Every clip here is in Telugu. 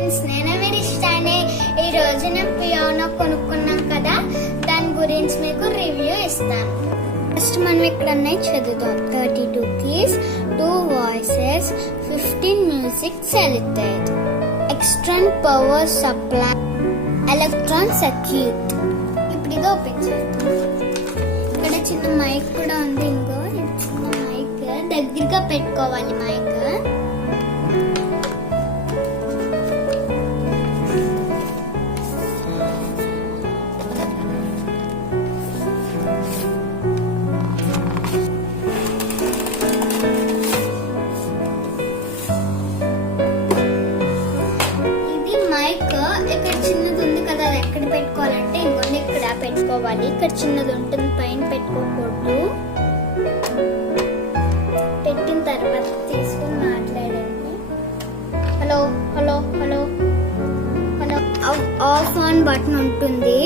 నేను విరిస్తానే ఈ రోజు నేను పియానో కొనుక్కున్నాం కదా, దాని గురించి మీకు రివ్యూ ఇస్తాను. ఫస్ట్ మనం ఇక్కడ ఉన్నాయి చదువుదాం. 32 keys, 2 voices, 15 music selected, external power supply, electron circuit. ఇప్పుడు ఇది ఓపెన్ చేద్దాం. ఇక్కడ చిన్న మైక్ కూడా ఉంది. ఇంకో చిన్న మైక్ దగ్గరగా పెట్టుకోవాలి. మైక్ ఇక్కడ చిన్నది ఉంది కదా, అది ఎక్కడ పెట్టుకోవాలంటే ఇంకొన్ని ఇక్కడ పెట్టుకోవాలి. ఇక్కడ చిన్నది ఉంటుంది, పైన పెట్టుకోకూడదు. పెట్టిన తర్వాత తీసుకుని మాట్లాడండి. Hello hello hello hello. Of on button ఉంటుంది.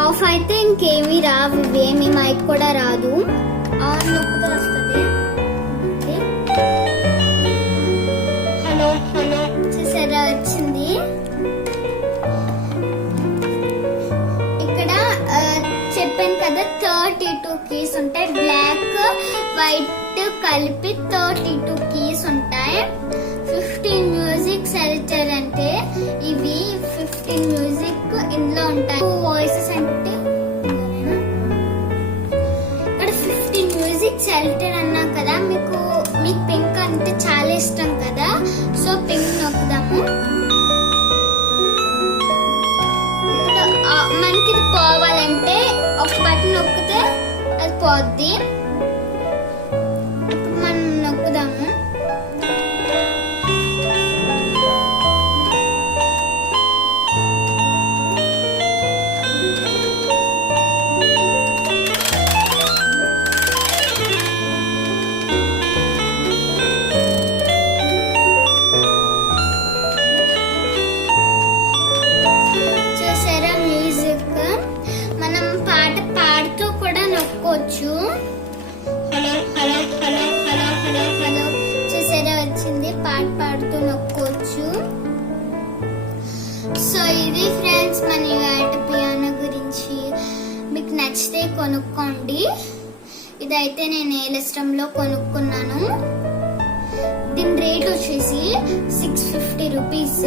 ఆఫ్ అయితే ఇంకేమీ రావు, ఇవేమి మైక్ కూడా రాదు. ఆన్ నొక్కితే వస్తుంది. హలో హలో చూసారా, వచ్చింది. చెప్పాను కదా 32 keys ఉంటాయి. బ్లాక్ వైట్ కలిపి 32 keys ఉంటాయి. 15 మ్యూజిక్ సెలెక్టర్ అంటే ఇవి 15 మ్యూజిక్ ఇందులో ఉంటాయి. 2 వాయిసెస్ అంటే ఇక్కడ 15 మ్యూజిక్ సెలెక్టర్ అన్నా కదా. మీకు పింక్ అంటే చాలా ఇష్టం కదా, సో పింక్ నొక్కుదాము. మనకి ఇది పోవాలంటే ఒక బటన్ నొక్కితే అది పోద్ది. మనం నొక్కుదాము. Hello hello hello hello hello hello చూసారా, వచ్చింది. పాట పాడుతూ నొక్కోవచ్చు. సో ఇది ఫ్రెండ్స్ మన ఇవాళ పియానో గురించి. మీకు నచ్చితే కొనుక్కోండి. ఇదైతే నేను ఏలస్టంలో కొనుక్కున్నాను. దీని రేట్ వచ్చేసి 650 రూపీస్.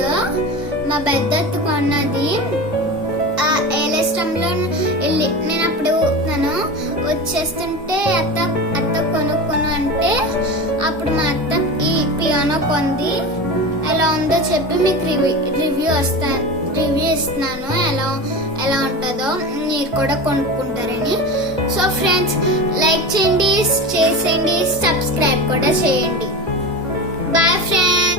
మా పెద్ద కొన్నది. ఏలస్టంలో వెళ్ళి నేను అప్పుడు వచ్చేస్తుంటే అత్త కొనుక్కోను అంటే అప్పుడు మా అత్త ఈ పియానో కొంది. ఎలా ఉందో చెప్పి మీకు రివ్యూ ఇస్తున్నాను. ఎలా ఉంటుందో మీరు కూడా కొనుక్కుంటారని. సో ఫ్రెండ్స్, లైక్ చేయండి, షేర్ చేయండి, సబ్స్క్రైబ్ కూడా చేయండి.